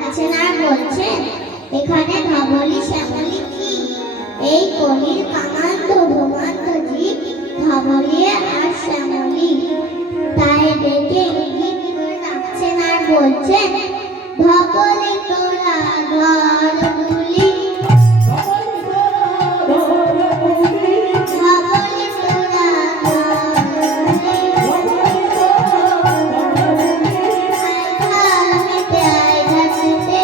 ডাকছেন আর বলছেন, এখানে ধবলি শ্যামলি কি? এই কলির কামান্ত ভ্রমান্ত জীব ধবলি আর শ্যামলি। তাই ডেকে ইঙ্গিত করে ডাকছেন আর বলছেন, ধবলি তোরা ঘরগুলি, ধবলি তোরা ঘরগুলি, আয় ঘর মেতে আয় ঘর মেতে,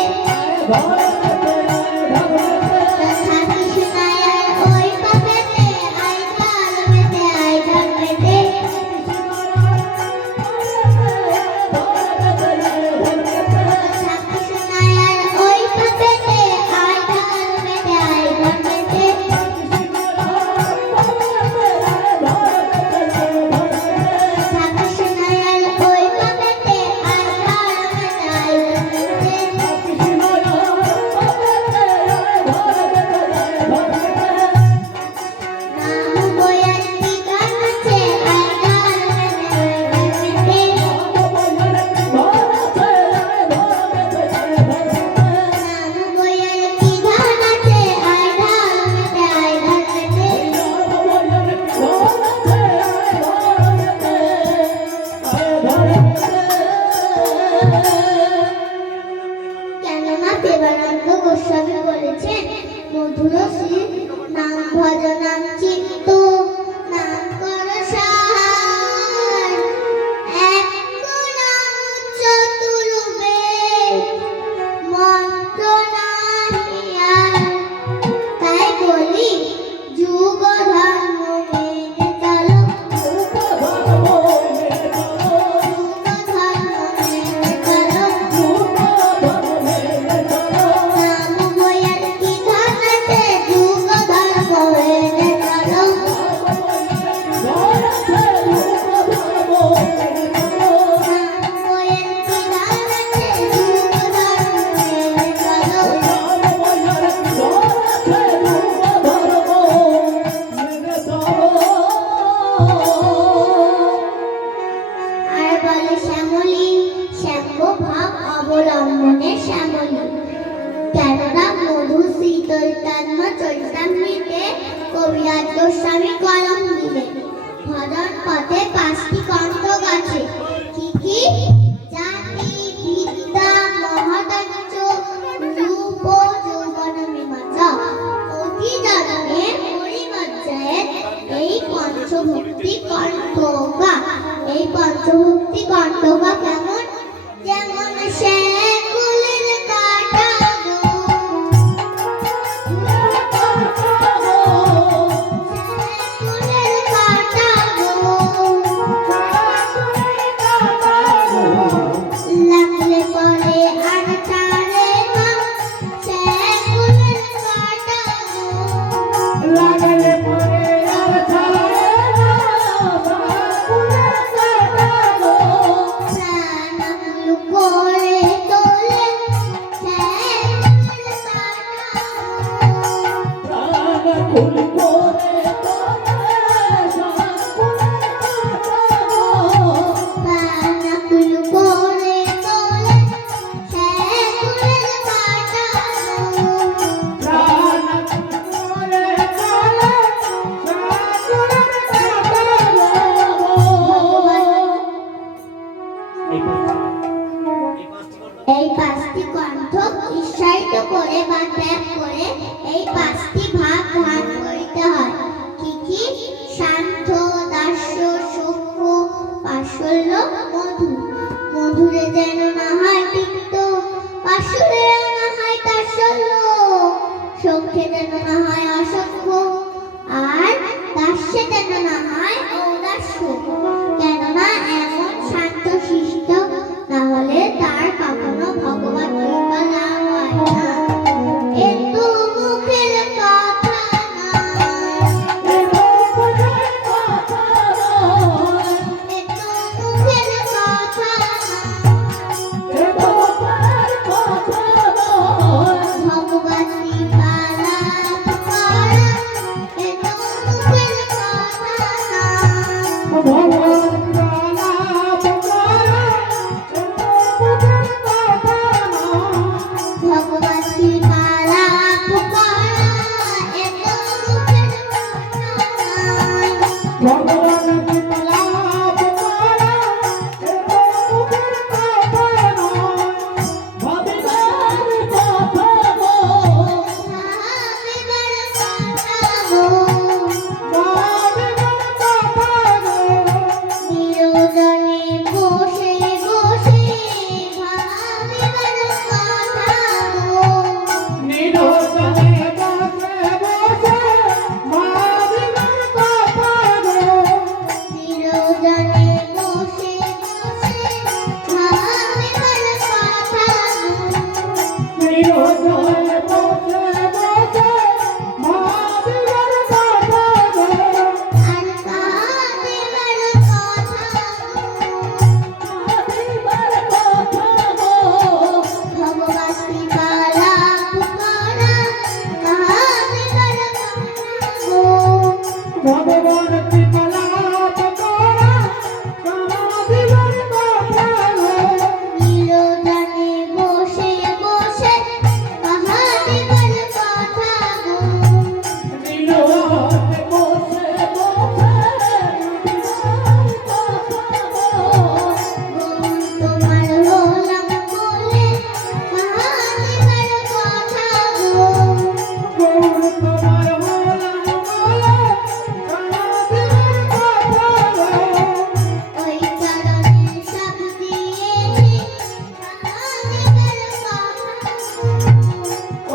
থাকি শোনায়ার ওই পাপেতে, আয় ঘর মেতে আয় ঘর মেতে, থাকি শোনায়ার ওই পাপেতে, আয় ঘর মেতে আয় ঘর মেতে, থাকি শোনায়ার ওই পাপেতে, আয় ঘর মেতে আয় ঘর মেতে। মামু বইয়ার কি গান আছে, আয় ঘর মেতে আয় ঘর মেতে, মামু বইয়ার কি গান আছে, আয় ঘর মেতে আয় ঘর মেতে। কেননা দেবানন্দ গোস্বামী বলেছেন, মধুর শ্রী নাম ভজ নাম চিত্ত নাম কর সার, এক নাম চতুর্বে মন্ত্র নাহি আর। তাই বলি, যুগ ধর্ম মেনে চলো, যুগ ধর্ম মেনে চলো, নাম বইয়ার কি গান আছে, যুগ ধর্ম মেনে চলো, নাম বইয়ার কি গান আছে, যুগ ধর্ম মেনে চলো। আর বলে শ্যামলী, শ্যাম্য ভাব অবলম্বনে শ্যামলী। কেননা মধু শ্রী চৈতন্য চরিতামৃতে কবিরাজ গোস্বামী কলম দিলেন। ভজন পথে 5টি কণ্ঠ গাছে, কি কি? জাতি বিদ্যা মহদাঞ্চ রূপ যৌবন মীমাংস। অতি যত্নে পরিমর্যায়ে এই পঞ্চভক্তি কণ্ঠগা। এই পঞ্চভক্তি কণ্ঠগা কেমন? যেমন শেকুলের কাটা গো, শেকুলের কাটা গো, লাগলে পরে আর ছাড়ে না, শেকুলের কাটা গো, লাগলে পরে আর ছাড়ে না, শেকুলের কাটা গো। প্রাণাকুল করে তোলে শেকুলের কাটা গো, প্রাণাকুল করে তোলে শেকুলের কাটা গো। প্রাণাকুল করে তোলে শেকুলের কাটা গো। প্রাণাকুল করে তোলে শেকুলের কাটা গো। এই 5টি কণ্ঠ উৎসাহিত করে বা ত্যাগ করে এই 5টি ভাব ধারণ করিতে হয়। কি কি? শান্ত, দাস্য, সখ্য, বাৎসল্য, মধু। মধুরে যেন না হয় তিক্ত, বাৎসল্যে যেন না হয় তাৎসল্য, সখ্যে যেন না হয় অসখ্য, আর দাস্যে যেন না হয় ঔদাস্য। কেননা এমন শান্ত শিষ্ট না হলে তার কখনো ভগবত কৃপা লাভ হয় না। এ তো মুখের কথা না,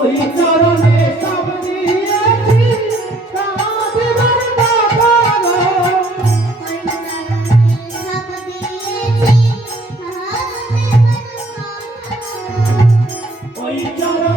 ওই চরণে সব দিয়েছি কাঁদিবার কথা গো। ওই চরণে সব দিয়েছি কাঁদিবার কথা গো। ওই চরণে